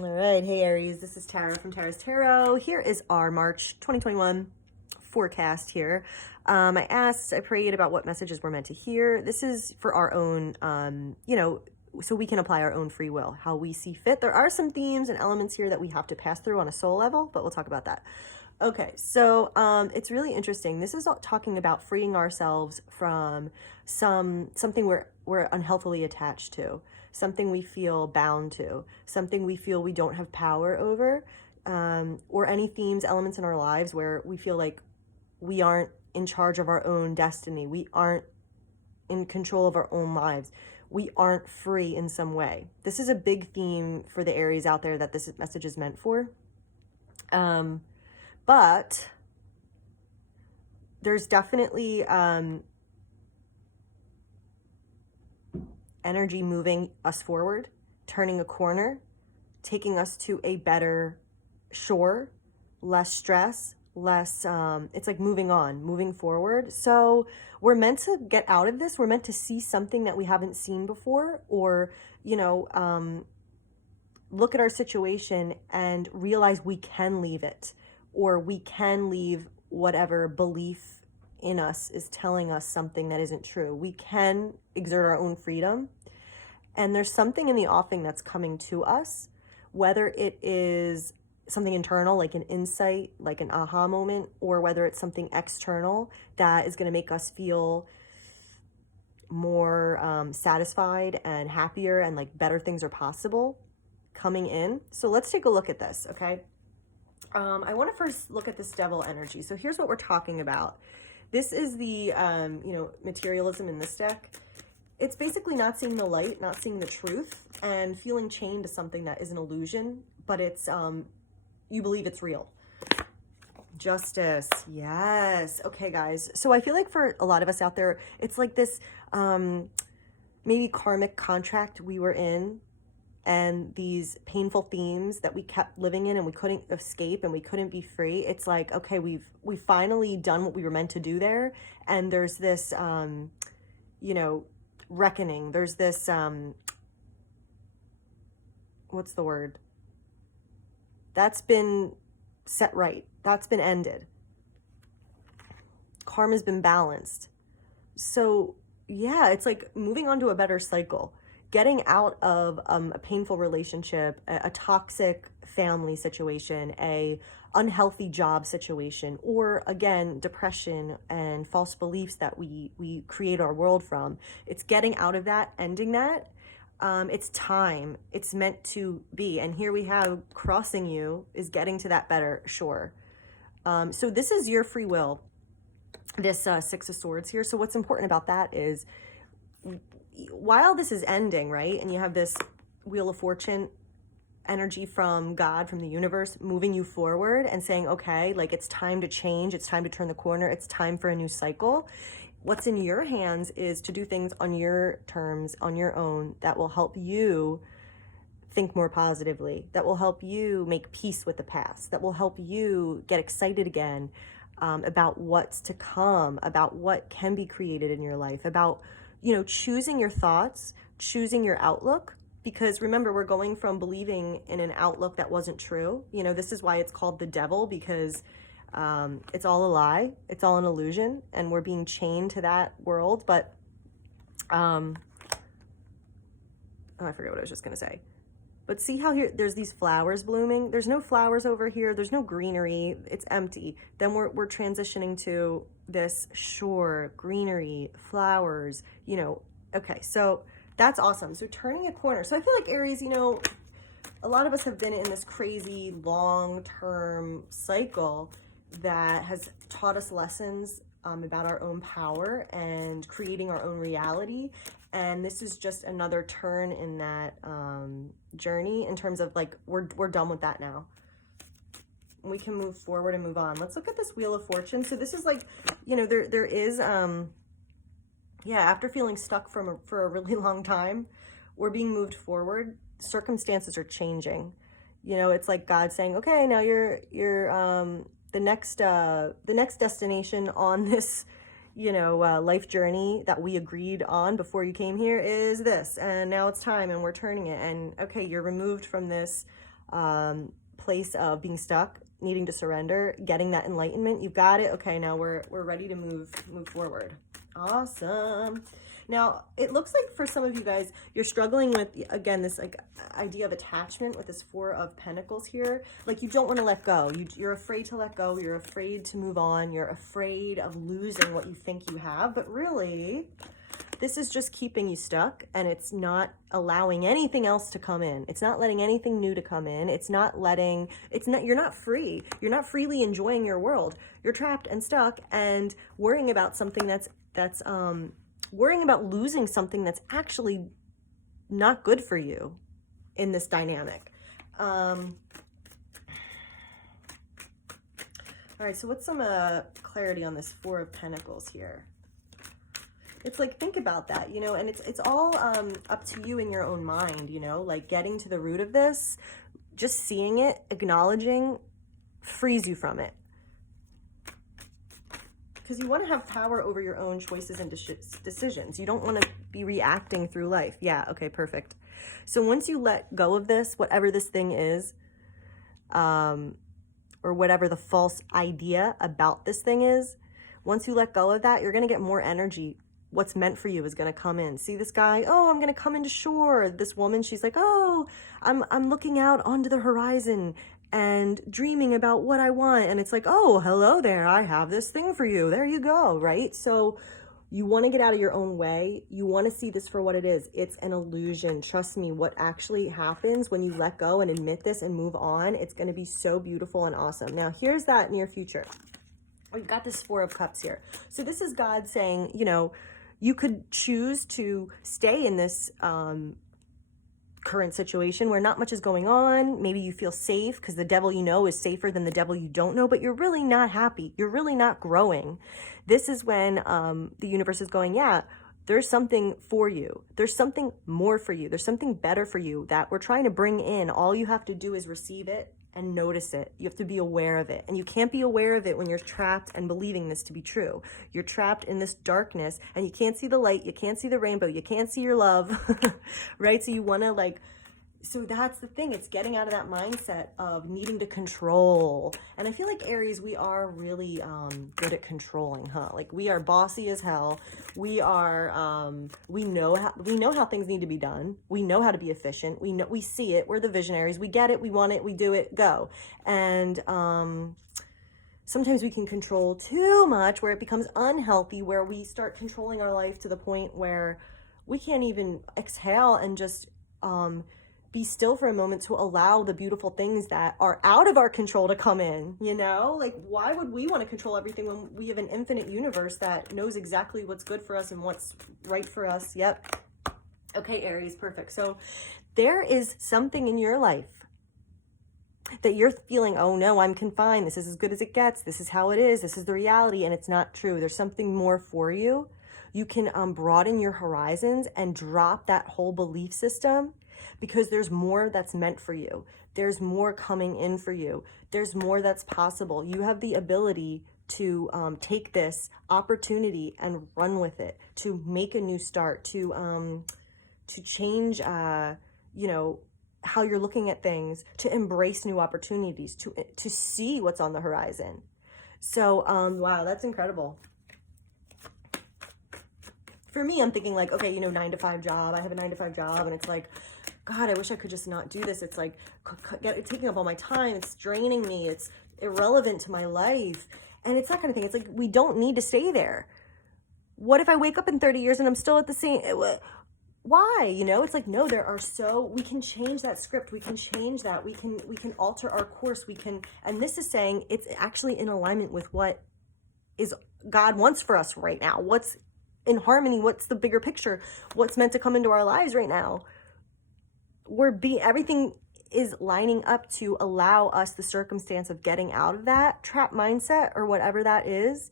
All right. Hey, Aries. This is Tara from Tara's Tarot. Here is our March 2021 forecast here. I prayed about what messages we're meant to hear. This is for our own, so we can apply our own free will, how we see fit. There are some themes and elements here that we have to pass through on a soul level, but we'll talk about that. Okay, so it's really interesting. This is talking about freeing ourselves from something we're unhealthily attached to, something we feel bound to, something we feel we don't have power over, or any themes, elements in our lives where we feel like we aren't in charge of our own destiny. We aren't in control of our own lives. We aren't free in some way. This is a big theme for the Aries out there that this message is meant for. But there's definitely energy moving us forward, turning a corner, taking us to a better shore, less stress, less, it's like moving on, moving forward. So we're meant to get out of this. We're meant to see something that we haven't seen before, or, look at our situation and realize we can leave it, or we can leave whatever belief in us is telling us something that isn't true. We can exert our own freedom. And there's something in the offing that's coming to us, whether it is something internal, like an insight, like an aha moment, or whether it's something external that is going to make us feel more satisfied and happier, and like better things are possible coming in. So let's take a look at this, okay? I want to first look at this devil energy. So here's what we're talking about. This is the, materialism in this deck. It's basically not seeing the light, not seeing the truth, and feeling chained to something that is an illusion, but it's, you believe it's real. Justice. Yes. Okay, guys. So I feel like for a lot of us out there, it's like this, maybe karmic contract we were in, and these painful themes that we kept living in and we couldn't escape and we couldn't be free. It's like, okay, we've finally done what we were meant to do there. And there's this, reckoning. There's this, what's the word? That's been set right. That's been ended. Karma's been balanced. So yeah, it's like moving on to a better cycle. Getting out of a painful relationship, a toxic family situation, a unhealthy job situation, or again, depression and false beliefs that we create our world from. It's getting out of that, ending that. It's time. It's meant to be. And here we have crossing you is getting to that better shore. So this is your free will, this Six of Swords here. So what's important about that is, while this is ending, right, and you have this Wheel of Fortune energy from God, from the universe, moving you forward and saying, okay, like it's time to change, it's time to turn the corner, it's time for a new cycle. What's in your hands is to do things on your terms, on your own, that will help you think more positively, that will help you make peace with the past, that will help you get excited again about what's to come, about what can be created in your life, about choosing your thoughts, choosing your outlook, because remember, we're going from believing in an outlook that wasn't true. This is why it's called the devil, because it's all a lie. It's all an illusion, and we're being chained to that world. But, I forget what I was just going to say. But see how here, there's these flowers blooming. There's no flowers over here. There's no greenery. It's empty. Then we're transitioning to this shore, greenery, flowers, okay, so that's awesome. So turning a corner. So I feel like Aries, a lot of us have been in this crazy long-term cycle that has taught us lessons about our own power and creating our own reality. And this is just another turn in that journey, in terms of like, we're done with that now. We can move forward and move on. Let's look at this Wheel of Fortune. So this is like, there is, after feeling stuck for a really long time, we're being moved forward. Circumstances are changing. It's like God saying, okay, now you're the next destination on this, life journey that we agreed on before you came here is this, and now it's time, and we're turning it, and okay, you're removed from this place of being stuck, needing to surrender, getting that enlightenment. You've got it. Okay, now we're ready to move forward. Awesome. Now, it looks like for some of you guys, you're struggling with, again, this like idea of attachment with this Four of Pentacles here. Like you don't want to let go. You're afraid to let go. You're afraid to move on. You're afraid of losing what you think you have. But really, this is just keeping you stuck, and it's not allowing anything else to come in. It's not letting anything new to come in. You're not free. You're not freely enjoying your world. You're trapped and stuck and worrying about something worrying about losing something that's actually not good for you in this dynamic. All right, so what's some clarity on this Four of Pentacles here? It's like, think about that, you know, and it's all up to you in your own mind, you know, like getting to the root of this, just seeing it, acknowledging, frees you from it. Because you want to have power over your own choices and decisions. You don't want to be reacting through life. Yeah, okay, perfect. So once you let go of this, whatever this thing is, or whatever the false idea about this thing is, once you let go of that, you're going to get more energy. What's meant for you is going to come in. See this guy? Oh, I'm going to come into shore. This woman, she's like, oh, I'm looking out onto the horizon and dreaming about what I want. And it's like, oh, hello there. I have this thing for you. There you go. Right? So you want to get out of your own way. You want to see this for what it is. It's an illusion. Trust me, what actually happens when you let go and admit this and move on, it's going to be so beautiful and awesome. Now, here's that near future. We've got this Four of Cups here. So this is God saying, you know, you could choose to stay in this current situation where not much is going on. Maybe you feel safe because the devil you know is safer than the devil you don't know, but you're really not happy. You're really not growing. This is when the universe is going, yeah, there's something for you. There's something more for you. There's something better for you that we're trying to bring in. All you have to do is receive it and notice it. You have to be aware of it. And you can't be aware of it when you're trapped and believing this to be true. You're trapped in this darkness and you can't see the light. You can't see the rainbow. You can't see your love, right? So you want to so that's the thing. It's getting out of that mindset of needing to control. And I feel like Aries, we are really good at controlling, huh? Like we are bossy as hell. We are, we know how things need to be done. We know how to be efficient. We see it. We're the visionaries. We get it. We want it. We do it. Go. And sometimes we can control too much where it becomes unhealthy, where we start controlling our life to the point where we can't even exhale and just, be still for a moment to allow the beautiful things that are out of our control to come in, you know? Like, why would we want to control everything when we have an infinite universe that knows exactly what's good for us and what's right for us? Yep. Okay, Aries, perfect. So there is something in your life that you're feeling, oh no, I'm confined. This is as good as it gets. This is how it is. This is the reality. And it's not true. There's something more for you. You can broaden your horizons and drop that whole belief system, because there's more that's meant for you. There's more coming in for you. There's more that's possible. You have the ability to take this opportunity and run with it, to make a new start, to change, you know, how you're looking at things, to embrace new opportunities, to see what's on the horizon. So, wow, that's incredible. For me, I'm thinking like, okay, you know, 9-to-5 job. I have a 9-to-5 job, and it's like, God, I wish I could just not do this. It's like taking up all my time. It's draining me. It's irrelevant to my life. And it's that kind of thing. It's like, we don't need to stay there. What if I wake up in 30 years and I'm still at the same, why? You know, it's like, no, we can change that script. We can change that. We can alter our course. And this is saying it's actually in alignment with what is God wants for us right now. What's in harmony? What's the bigger picture? What's meant to come into our lives right now? Everything is lining up to allow us the circumstance of getting out of that trap mindset or whatever that is.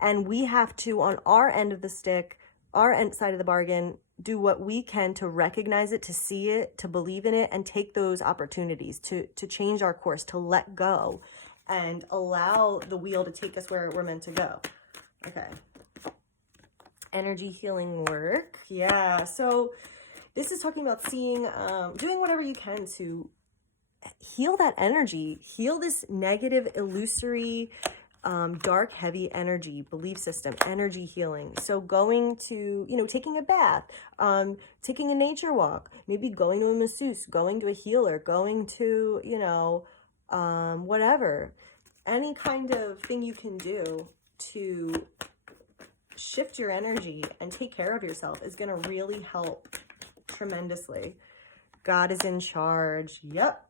And we have to, on our end of the stick, our end side of the bargain, do what we can to recognize it, to see it, to believe in it, and take those opportunities to change our course, to let go and allow the wheel to take us where we're meant to go. Okay. Energy healing work. Yeah. So this is talking about seeing, doing whatever you can to heal that energy, heal this negative, illusory, dark, heavy energy, belief system, energy healing. So going to, taking a bath, taking a nature walk, maybe going to a masseuse, going to a healer, going to, whatever, any kind of thing you can do to shift your energy and take care of yourself is going to really help tremendously. God is in charge. Yep.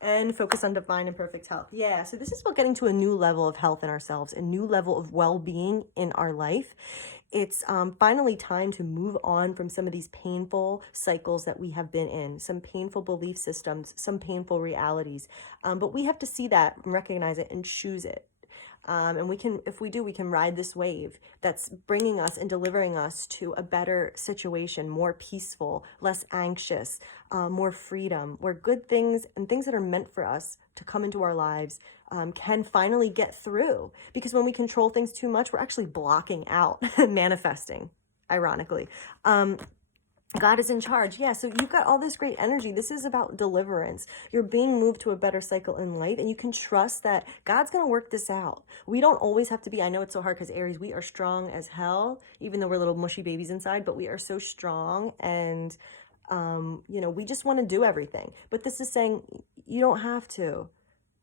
And focus on divine and perfect health. Yeah, so this is about getting to a new level of health in ourselves, a new level of well-being in our life. It's finally time to move on from some of these painful cycles that we have been in, some painful belief systems, some painful realities. But we have to see that, recognize it, and choose it. And we can, if we do, we can ride this wave that's bringing us and delivering us to a better situation, more peaceful, less anxious, more freedom, where good things and things that are meant for us to come into our lives can finally get through. Because when we control things too much, we're actually blocking out manifesting, ironically. God is in charge. Yeah, so you've got all this great energy. This is about deliverance. You're being moved to a better cycle in life, and you can trust that God's going to work this out. We don't always have to be, I know it's so hard because Aries, we are strong as hell, even though we're little mushy babies inside, but we are so strong, and, we just want to do everything. But this is saying you don't have to.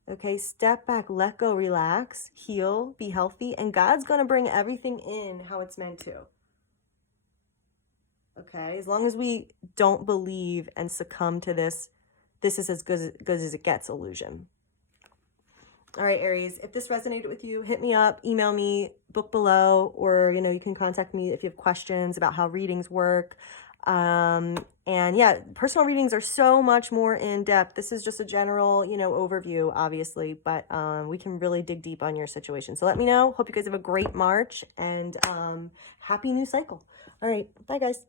Okay, step back, let go, relax, heal, be healthy, and God's going to bring everything in how it's meant to. Okay, as long as we don't believe and succumb to this is as good as it gets illusion. All right, Aries, if this resonated with you, hit me up, email me, book below, or, you can contact me if you have questions about how readings work. And yeah, personal readings are so much more in depth. This is just a general, overview, obviously, but we can really dig deep on your situation. So let me know. Hope you guys have a great March and happy new cycle. All right, bye guys.